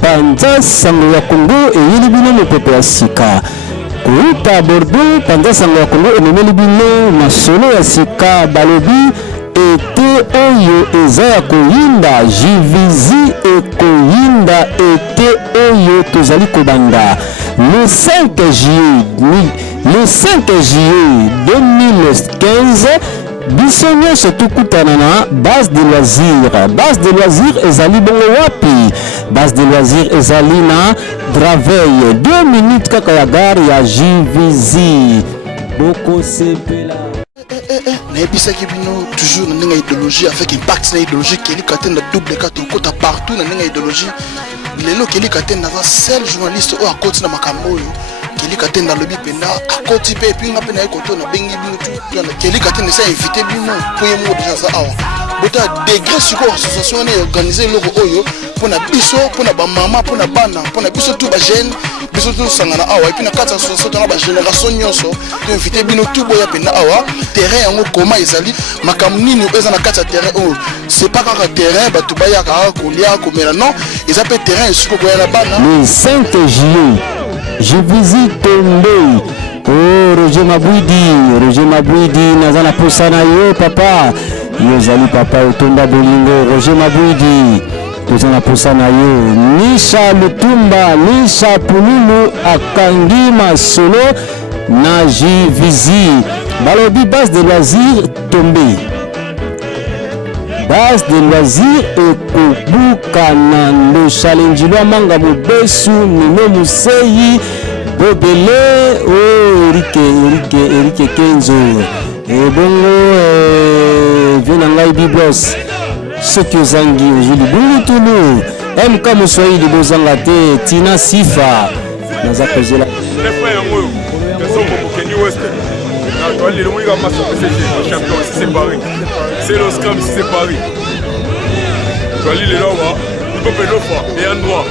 panza sango ya Congo eyili bino mopepe ya sika kouta Bordeaux panza sango ya Congo ememeli bino masolo ya sika balobi ete oyo eza ya koyinda jivizi ekoyinda ete oyo tozali kobanda le 5 juillet 2015 biso nyonso tukutana na base de loisir ezali bongo wapi base de loisir ezali na Draveil 2 minutes kaka ya gare ya jivizi bokosepela nayebisaki bino toujours na ndenge idéologie avec impact na idéologie kelika te na double ka tokota partout na ndenge idéologie lelo kelika te naza seul journaliste oyo akoti na makambo oyo kelika te nalobi mpenza akoti mpe epinga mpe naye koto na bengi bino tu kelika te nesa invité bino mpo ye moko deja aza awa bota degré sikoyo association wana eorganize eloko oyo mpona biso mpona bamama mpona bana mpona biso tu bagene biso tosangana awa epuis na kati ya association tona bagénération nyonso toinvite bino tu boya mpenza awa terrain yango koma ezali makambo nini eza na kati ya terrain oyo c'est pas kaka terrain bato bayaka kolia komela non eza mpe terrain esiko koya na bana le 5 juillet je visite Tombe. Oh Roger Mabwidi naza na posa na yo papa yozali papa otonda bolingo Roger Mabwidi toza na posa na yo Nisha Lutumba Nisha Pululu akangi masolo na jivizi balobi base de loisir Tombe base de loisir ekobuka na ndo challenge lwa manga mobesu Nino Museyi Bobele Erike Kenzo bongo vena ngai biblos soki ozangi ozuli bungu tulu MK Moswahili bozanga te Tina Sifa naza kozela c'est le scrum si c'est Paris. Tu as l'île là-bas, il faut pélo et un droit.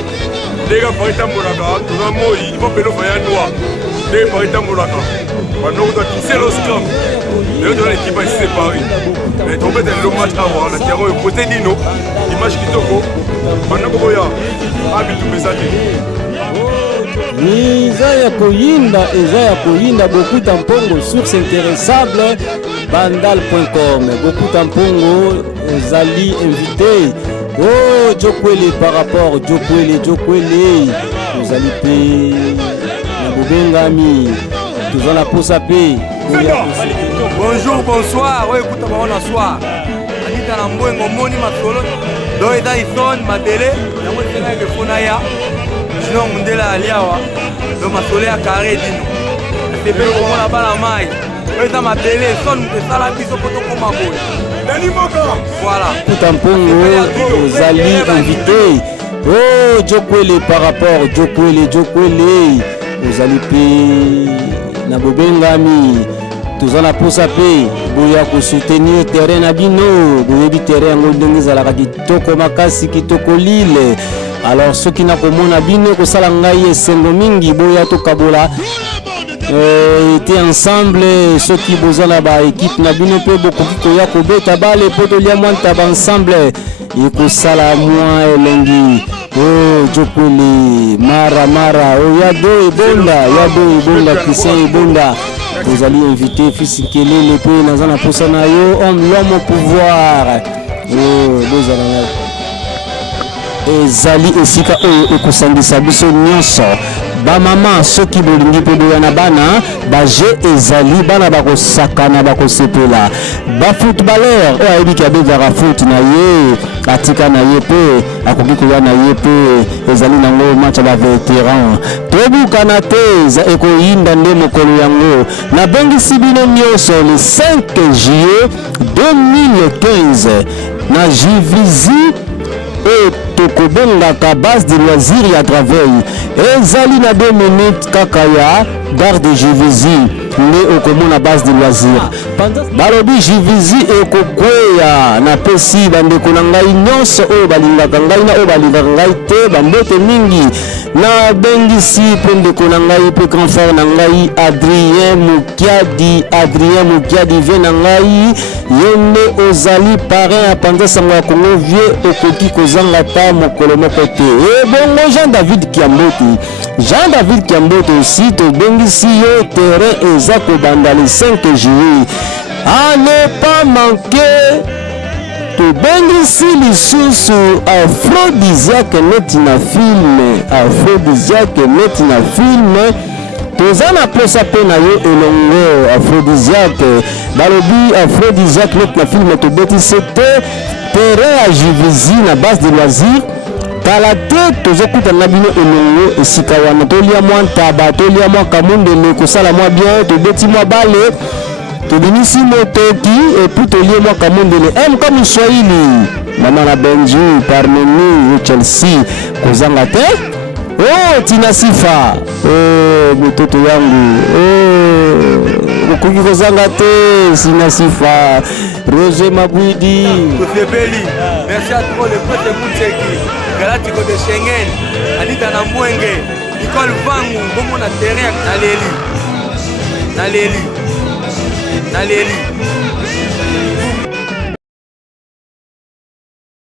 Les gars, Paris Tambolaka, tout le monde, il faut pélo et un droit. Les Paris Tambolaka. Maintenant, c'est le scrum. Les autres équipes ici c'est Paris. Mais tu peux le match avant, la terre est côté Dino, image qui toko. Maintenant, comment il y a habitu mesati. Eza ya koyinda beaucoup tampongo source intéressable bandal.com beaucoup tampongo ezali invité oh Djokwele par rapport Djokwele ezali pe na bobengami toza na posa pe bonjour bonsoir oyo ekuta baona soir anita na mbwengo moni masolo do eza ison mabele yango esenga efona ya sinon mundela aliawa do masolo ya kare dino asepeli komona bana mai oyo eza mabele son esala biso po tokoma boye voilà kutampongo ozali invité oh Djokwele par rapport Djokwele ozali pe na bobengami toza na posa pe boya kosoutenir terrain na bino boyebi terrain yango ndenge ezalaka kitoko makasi kitoko lile alors soki nakomona bino kosala ngai esengo mingi boya tokabola ete ensemble soki boza na baekipe na bino mpe bokoki koya kobeta bale po tolia mwa ntaba ensemble ekosala mwa elengi oh Djokwele mara yado ebonda Christian ebonda tozali invité fils Kelele mpe naza na posa na yo l'homme au pouvoir bozala ezali esika oyo ekosangisa biso nyonso bamama soki bolingi mpe boya na bana baje ezali bana bakosakana bakosepela bafootballer oyo ayebiki abezaka foot na ye atika na ye mpe akoki koya na ye mpe ezali nango match ya bavétéran tobukana te ekoyinda nde mokolo yango nabengisi bino nyonso le 5 juillet 2015 na jivizi tokobengaka base de loisir ya Draveil ezali na 2 minutes kaka ya gare de Jivizi nde okomona base de loisir balobi Jivizi ekokweya na pesi bandeko na ngai nyonso oyo balingaka ngai na oyo balingaka ngai te bambote mingi na bengisi mpe ndeko na ngai mpe grand frère na ngai Adrien Mukiadi vie na ngai ye nde ozali parrain ya panza sango ya Congo vie okoki kozanga ta mokolo moko te. Ebongo Jean-David Kiambote aussi tobengisi yo terrain eza kobanda le 5 juillet à ne pas manquer. Tobengisi lisusu Aphrodisiaque neti na filme toza na posa mpe na yo elongo Aphrodisiaque balobi Aphrodisiaque neti na filme tobetisi te terrain ya Juvisy na base de loisir kala te tozokutana na bino elongo esika wana tolia mwa ntaba tolia mwa kamundele kosala mwa bien tobeti mwa bale tobinisi motoki epuis tolie mwa kamundele comme Mswahili mama na Benju Parmeni Chelsea kozanga te. Tina Sifa mtoto yangu ukoki kozanga te Tina Sifa Roger Mabwidi Kosebeli merci à toi le prêtre Moutseki Galati de Schengen Anita na Mwenge Nicole Vangu Bomo na terrain na Leli